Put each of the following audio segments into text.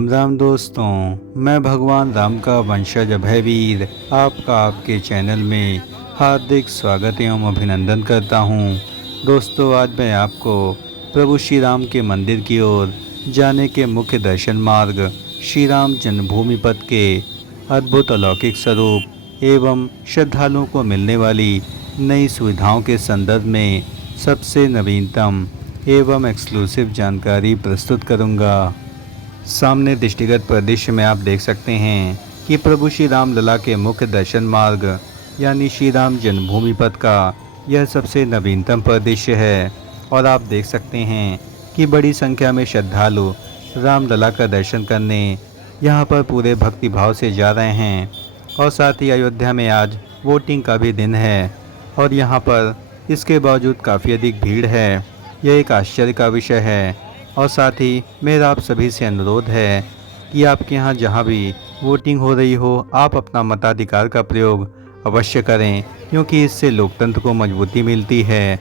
राम राम दोस्तों, मैं भगवान राम का वंशज अभयवीर आपका आपके चैनल में हार्दिक स्वागत एवं अभिनंदन करता हूं। दोस्तों, आज मैं आपको प्रभु श्री राम के मंदिर की ओर जाने के मुख्य दर्शन मार्ग, श्री राम जन्मभूमि पथ के अद्भुत अलौकिक स्वरूप एवं श्रद्धालुओं को मिलने वाली नई सुविधाओं के संदर्भ में सबसे नवीनतम एवं एक्सक्लूसिव जानकारी प्रस्तुत करूंगा। सामने दृष्टिगत परिदृश्य में आप देख सकते हैं कि प्रभु श्री राम लला के मुख्य दर्शन मार्ग यानी श्री राम जन्मभूमि पथ का यह सबसे नवीनतम परिदृश्य है। और आप देख सकते हैं कि बड़ी संख्या में श्रद्धालु राम लला का दर्शन करने यहाँ पर पूरे भक्तिभाव से जा रहे हैं। और साथ ही अयोध्या में आज वोटिंग का भी दिन है और यहाँ पर इसके बावजूद काफ़ी अधिक भीड़ है। यह एक आश्चर्य का विषय है। और साथ ही मेरा आप सभी से अनुरोध है कि आपके यहाँ जहाँ भी वोटिंग हो रही हो, आप अपना मताधिकार का प्रयोग अवश्य करें, क्योंकि इससे लोकतंत्र को मजबूती मिलती है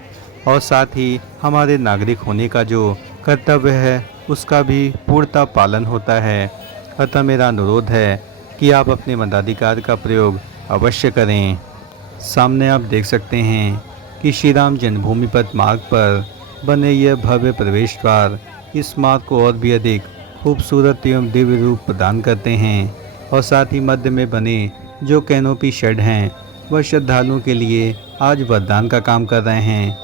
और साथ ही हमारे नागरिक होने का जो कर्तव्य है उसका भी पूर्णतः पालन होता है। अतः मेरा अनुरोध है कि आप अपने मताधिकार का प्रयोग अवश्य करें। सामने आप देख सकते हैं कि श्री राम जन्मभूमि पथ मार्ग पर बने यह भव्य प्रवेश द्वार इस मार्ग को और भी अधिक खूबसूरत एवं दिव्य रूप प्रदान करते हैं। और साथ ही मध्य में बने जो कैनोपी शेड हैं वह श्रद्धालुओं के लिए आज वरदान का काम कर रहे हैं,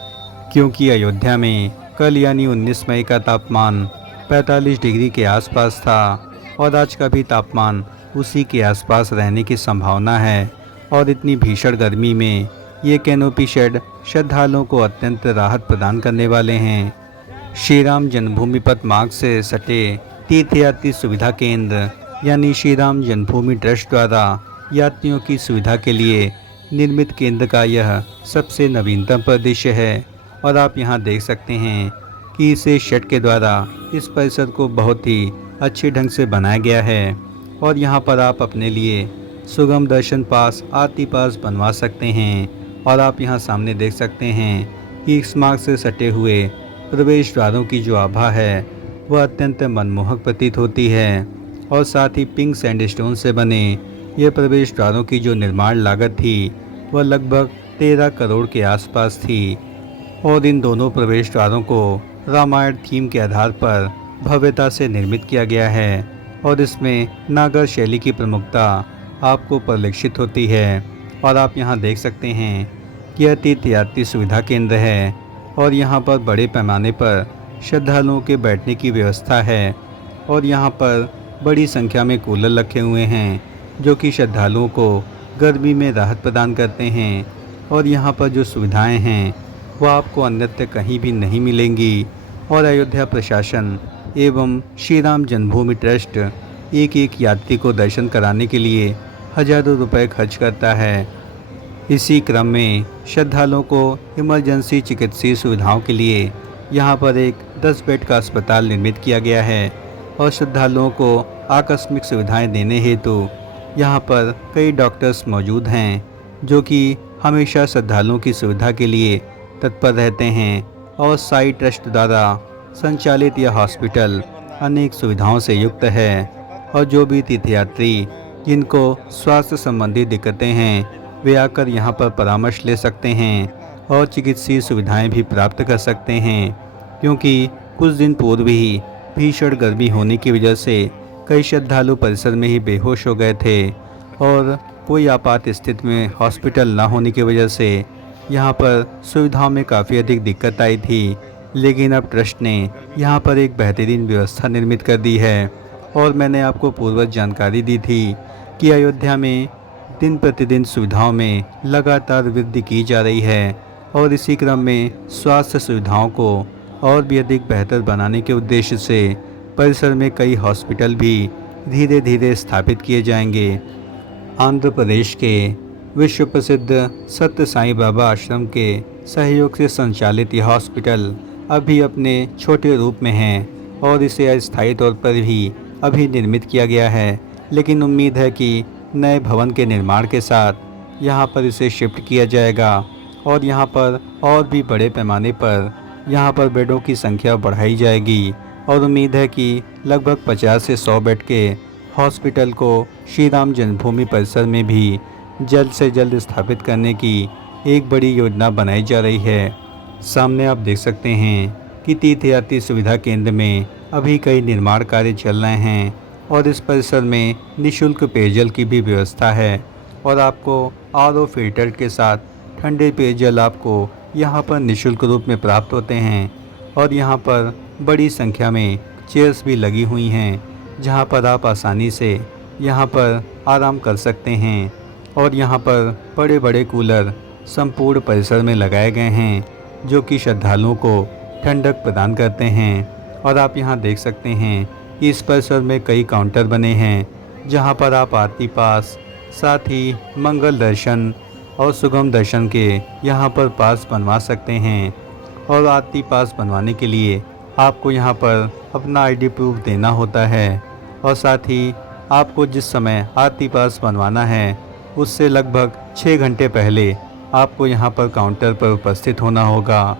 क्योंकि अयोध्या में कल यानी 19 मई का तापमान 45 डिग्री के आसपास था और आज का भी तापमान उसी के आसपास रहने की संभावना है। और इतनी भीषण गर्मी में ये कैनोपी शेड श्रद्धालुओं को अत्यंत राहत प्रदान करने वाले हैं। श्री राम जन्मभूमि पथ मार्ग से सटे तीर्थयात्री सुविधा केंद्र यानी श्री राम जन्मभूमि ट्रस्ट द्वारा यात्रियों की सुविधा के लिए निर्मित केंद्र का यह सबसे नवीनतम परिदृश्य है। और आप यहां देख सकते हैं कि इसे शेड के द्वारा इस परिसर को बहुत ही अच्छे ढंग से बनाया गया है। और यहां पर आप अपने लिए सुगम दर्शन पास, आरती पास बनवा सकते हैं। और आप यहां सामने देख सकते हैं कि इस मार्ग से सटे हुए प्रवेश द्वारों की जो आभा है वह अत्यंत मनमोहक प्रतीत होती है। और साथ ही पिंक सैंडस्टोन से बने यह प्रवेश द्वारों की जो निर्माण लागत थी वह लगभग 13 करोड़ के आसपास थी। और इन दोनों प्रवेश द्वारों को रामायण थीम के आधार पर भव्यता से निर्मित किया गया है। और इसमें नागर शैली की प्रमुखता आपको परिलक्षित होती है। और आप यहाँ देख सकते हैं कि यह तीर्थयात्री सुविधा केंद्र है और यहाँ पर बड़े पैमाने पर श्रद्धालुओं के बैठने की व्यवस्था है। और यहाँ पर बड़ी संख्या में कूलर रखे हुए हैं जो कि श्रद्धालुओं को गर्मी में राहत प्रदान करते हैं। और यहाँ पर जो सुविधाएं हैं वह आपको अन्यत्र कहीं भी नहीं मिलेंगी। और अयोध्या प्रशासन एवं श्री राम जन्मभूमि ट्रस्ट एक एक यात्री को दर्शन कराने के लिए हजारों रुपए खर्च करता है। इसी क्रम में श्रद्धालुओं को इमरजेंसी चिकित्सीय सुविधाओं के लिए यहाँ पर एक 10 बेड का अस्पताल निर्मित किया गया है। और श्रद्धालुओं को आकस्मिक सुविधाएं देने हेतु यहाँ पर कई डॉक्टर्स मौजूद हैं जो कि हमेशा श्रद्धालुओं की सुविधा के लिए तत्पर रहते हैं। और साई ट्रस्ट द्वारा संचालित यह हॉस्पिटल अनेक सुविधाओं से युक्त है। और जो भी तीर्थयात्री जिनको स्वास्थ्य संबंधी दिक्कतें हैं वे आकर यहाँ पर परामर्श ले सकते हैं और चिकित्सीय सुविधाएं भी प्राप्त कर सकते हैं, क्योंकि कुछ दिन पूर्व ही भीषण गर्मी होने की वजह से कई श्रद्धालु परिसर में ही बेहोश हो गए थे। और कोई आपात स्थिति में हॉस्पिटल न होने की वजह से यहाँ पर सुविधाओं में काफ़ी अधिक दिक्कत आई थी। लेकिन अब ट्रस्ट ने यहाँ पर एक बेहतरीन व्यवस्था निर्मित कर दी है। और मैंने आपको पूर्वज जानकारी दी थी कि अयोध्या में दिन प्रतिदिन सुविधाओं में लगातार वृद्धि की जा रही है। और इसी क्रम में स्वास्थ्य सुविधाओं को और भी अधिक बेहतर बनाने के उद्देश्य से परिसर में कई हॉस्पिटल भी धीरे धीरे स्थापित किए जाएंगे। आंध्र प्रदेश के विश्व प्रसिद्ध सत्य साईं बाबा आश्रम के सहयोग से संचालित यह हॉस्पिटल अभी अपने छोटे रूप में है और इसे अस्थायी तौर पर भी अभी निर्मित किया गया है। लेकिन उम्मीद है कि नए भवन के निर्माण के साथ यहाँ पर इसे शिफ्ट किया जाएगा और यहाँ पर और भी बड़े पैमाने पर यहाँ पर बेडों की संख्या बढ़ाई जाएगी। और उम्मीद है कि लगभग 50 से 100 बेड के हॉस्पिटल को श्री राम जन्मभूमि परिसर में भी जल्द से जल्द स्थापित करने की एक बड़ी योजना बनाई जा रही है। सामने आप देख सकते हैं कि तीर्थयात्री सुविधा केंद्र में अभी कई निर्माण कार्य चल रहे हैं और इस परिसर में निःशुल्क पेयजल की भी व्यवस्था है और आपको आरओ फिल्टर के साथ ठंडे पेयजल आपको यहाँ पर निःशुल्क रूप में प्राप्त होते हैं। और यहाँ पर बड़ी संख्या में चेयर्स भी लगी हुई हैं जहाँ पर आप आसानी से यहाँ पर आराम कर सकते हैं। और यहाँ पर बड़े बड़े कूलर संपूर्ण परिसर में लगाए गए हैं जो कि श्रद्धालुओं को ठंडक प्रदान करते हैं। और आप यहाँ देख सकते हैं कि इस परिसर में कई काउंटर बने हैं जहाँ पर आप आरती पास, साथ ही मंगल दर्शन और सुगम दर्शन के यहाँ पर पास बनवा सकते हैं। और आरती पास बनवाने के लिए आपको यहाँ पर अपना आईडी प्रूफ देना होता है और साथ ही आपको जिस समय आरती पास बनवाना है उससे लगभग 6 घंटे पहले आपको यहाँ पर काउंटर पर उपस्थित होना होगा।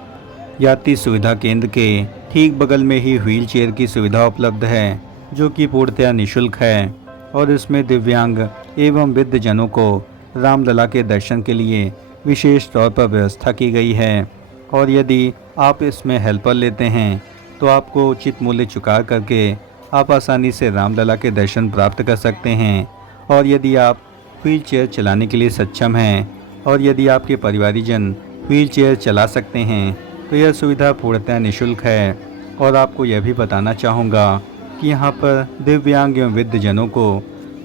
यात्री सुविधा केंद्र के ठीक बगल में ही व्हील चेयर की सुविधा उपलब्ध है जो कि पूर्णतया निःशुल्क है और इसमें दिव्यांग एवं वृद्धजनों को रामलला के दर्शन के लिए विशेष तौर पर व्यवस्था की गई है। और यदि आप इसमें हेल्पर लेते हैं तो आपको उचित मूल्य चुका करके आप आसानी से रामलला के दर्शन प्राप्त कर सकते हैं। और यदि आप व्हील चेयर चलाने के लिए सक्षम हैं और यदि आपके परिवारीजन व्हील चेयर चला सकते हैं तो यह सुविधा पूर्णतः निःशुल्क है। और आपको यह भी बताना चाहूँगा कि यहाँ पर दिव्यांग एवं वृद्धजनों को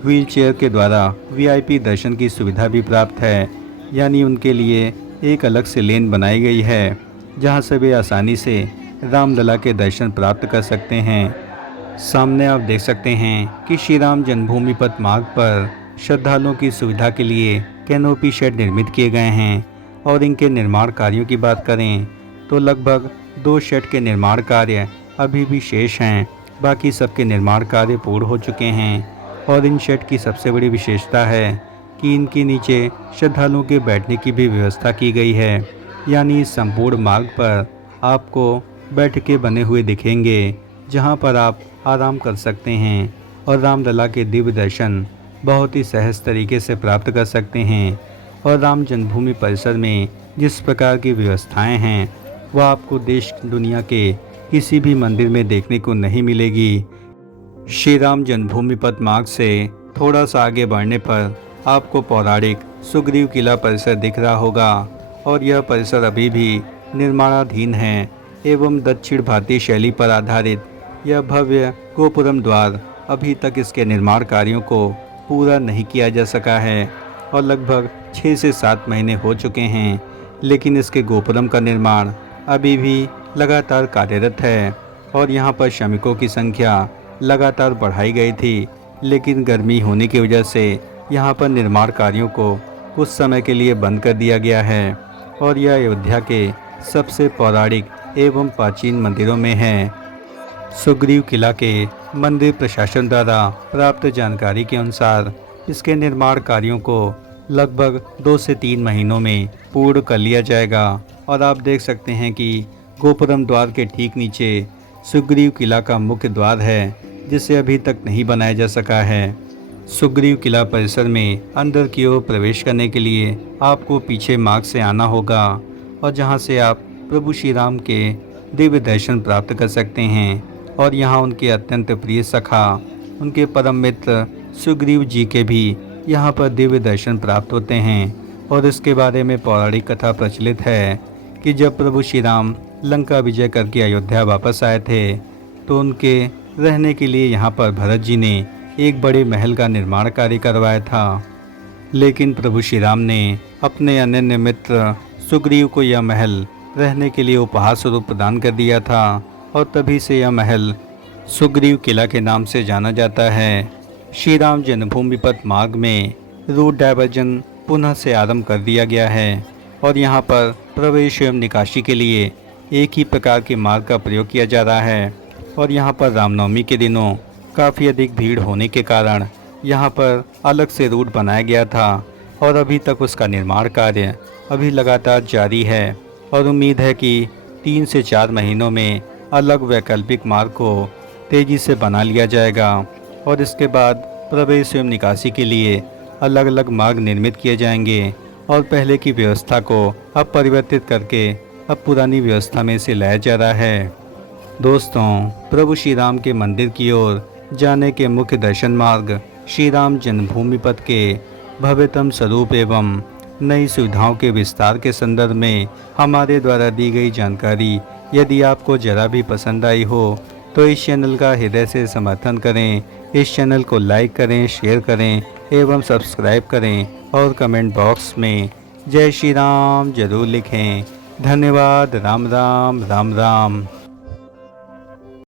व्हील चेयर के द्वारा वीआईपी दर्शन की सुविधा भी प्राप्त है, यानी उनके लिए एक अलग से लेन बनाई गई है जहाँ से वे आसानी से रामलला के दर्शन प्राप्त कर सकते हैं। सामने आप देख सकते हैं कि श्री राम जन्मभूमि पथ मार्ग पर श्रद्धालुओं की सुविधा के लिए कैनोपी शेड निर्मित किए गए हैं। और इनके निर्माण कार्यों की बात करें तो लगभग 2 शेड के निर्माण कार्य अभी भी शेष हैं, बाकी सबके निर्माण कार्य पूर्ण हो चुके हैं। और इन शेड की सबसे बड़ी विशेषता है कि इनके नीचे श्रद्धालुओं के बैठने की भी व्यवस्था की गई है, यानी इस संपूर्ण मार्ग पर आपको बैठकें बने हुए दिखेंगे जहां पर आप आराम कर सकते हैं और रामलला के दिव्य दर्शन बहुत ही सहज तरीके से प्राप्त कर सकते हैं। और राम जन्मभूमि परिसर में जिस प्रकार की व्यवस्थाएं हैं वह आपको देश दुनिया के किसी भी मंदिर में देखने को नहीं मिलेगी। श्री राम जन्मभूमि पथ मार्ग से थोड़ा सा आगे बढ़ने पर आपको पौराणिक सुग्रीव किला परिसर दिख रहा होगा और यह परिसर अभी भी निर्माणाधीन है एवं दक्षिण भारतीय शैली पर आधारित यह भव्य गोपुरम द्वार अभी तक इसके निर्माण कार्यों को पूरा नहीं किया जा सका है और लगभग 6 से 7 महीने हो चुके हैं, लेकिन इसके गोपुरम का निर्माण अभी भी लगातार कार्यरत है। और यहाँ पर श्रमिकों की संख्या लगातार बढ़ाई गई थी, लेकिन गर्मी होने की वजह से यहाँ पर निर्माण कार्यों को कुछ समय के लिए बंद कर दिया गया है। और यह अयोध्या के सबसे पौराणिक एवं प्राचीन मंदिरों में है। सुग्रीव किला के मंदिर प्रशासन द्वारा प्राप्त जानकारी के अनुसार इसके निर्माण कार्यों को लगभग 2 से 3 महीनों में पूर्ण कर लिया जाएगा। और आप देख सकते हैं कि गोपुरम द्वार के ठीक नीचे सुग्रीव किला का मुख्य द्वार है जिसे अभी तक नहीं बनाया जा सका है। सुग्रीव किला परिसर में अंदर की ओर प्रवेश करने के लिए आपको पीछे मार्ग से आना होगा और जहां से आप प्रभु श्री राम के दिव्य दर्शन प्राप्त कर सकते हैं। और यहां उनके अत्यंत प्रिय सखा, उनके परम मित्र सुग्रीव जी के भी यहां पर दिव्य दर्शन प्राप्त होते हैं। और इसके बारे में पौराणिक कथा प्रचलित है कि जब प्रभु श्री राम लंका विजय करके अयोध्या वापस आए थे तो उनके रहने के लिए यहाँ पर भरत जी ने एक बड़े महल का निर्माण कार्य करवाया था, लेकिन प्रभु श्री राम ने अपने अनन्य मित्र सुग्रीव को यह महल रहने के लिए उपहार स्वरूप प्रदान कर दिया था और तभी से यह महल सुग्रीव किला के नाम से जाना जाता है। श्री राम जन्मभूमि पथ मार्ग में रूट डायवर्जन पुनः से आरंभ कर दिया गया है और यहाँ पर प्रवेश एवं निकासी के लिए एक ही प्रकार के मार्ग का प्रयोग किया जा रहा है। और यहाँ पर रामनवमी के दिनों काफ़ी अधिक भीड़ होने के कारण यहाँ पर अलग से रूट बनाया गया था और अभी तक उसका निर्माण कार्य अभी लगातार जारी है। और उम्मीद है कि 3 से 4 महीनों में अलग वैकल्पिक मार्ग को तेज़ी से बना लिया जाएगा और इसके बाद प्रवेश एवं निकासी के लिए अलग अलग मार्ग निर्मित किए जाएंगे और पहले की व्यवस्था को अब परिवर्तित करके अब पुरानी व्यवस्था में से लाया जा रहा है। दोस्तों, प्रभु श्री राम के मंदिर की ओर जाने के मुख्य दर्शन मार्ग श्री राम जन्मभूमि पथ के भव्यतम स्वरूप एवं नई सुविधाओं के विस्तार के संदर्भ में हमारे द्वारा दी गई जानकारी यदि आपको ज़रा भी पसंद आई हो तो इस चैनल का हृदय से समर्थन करें। इस चैनल को लाइक करें, शेयर करें एवं सब्सक्राइब करें और कमेंट बॉक्स में जय श्री राम जरूर लिखें। धन्यवाद। राम राम राम राम।